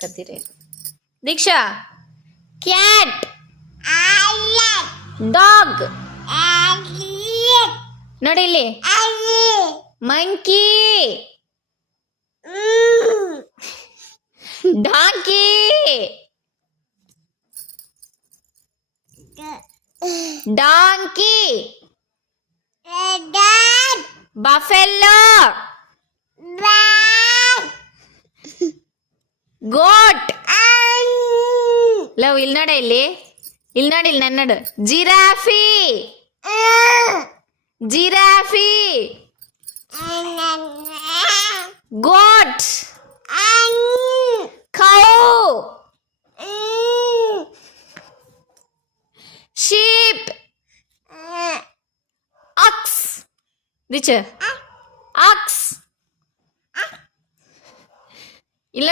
ಕತ್ತೀರಿ ದೀಕ್ಷಾ cat dog ನೋಡಿ ಇಲ್ಲಿ monkey donkey donkey ಬಫೆಲ್ಲೋ ಗೋಟ್ love ಇಲ್ಲಿ ನೋಡ ಇಲ್ಲಿ ನೋಡಿ ಇಲ್ಲಿ ನನ್ನಡು ಜಿರಾಫಿ ಜಿರಾಫಿ ಗೋಟ್ ಕೌ ಶೀಪ್ ಆಕ್ಸ್ ದಿಚ ಆಕ್ಸ್ ಇಲ್ಲಿ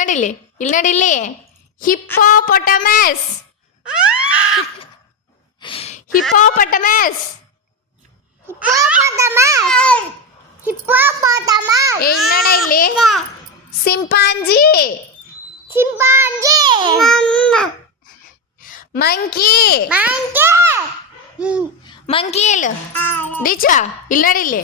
ನೋಡಿ ಇಲ್ಲಿ ಹಿಪ್ಪೋಪೊಟಮಸ್ ಹಿಪ್ಪೋಪೊಟಮಸ್ ಇಲ್ಲಿ ಇಲ್ಲಿ ಸಿಂಪಾಂಜಿ ಮಂಕಿ ಮಂಕಿ ಇಲ್ಲ ದಿಚ ಇಲ್ಲಿ ನೋಡಿ ಇಲ್ಲಿ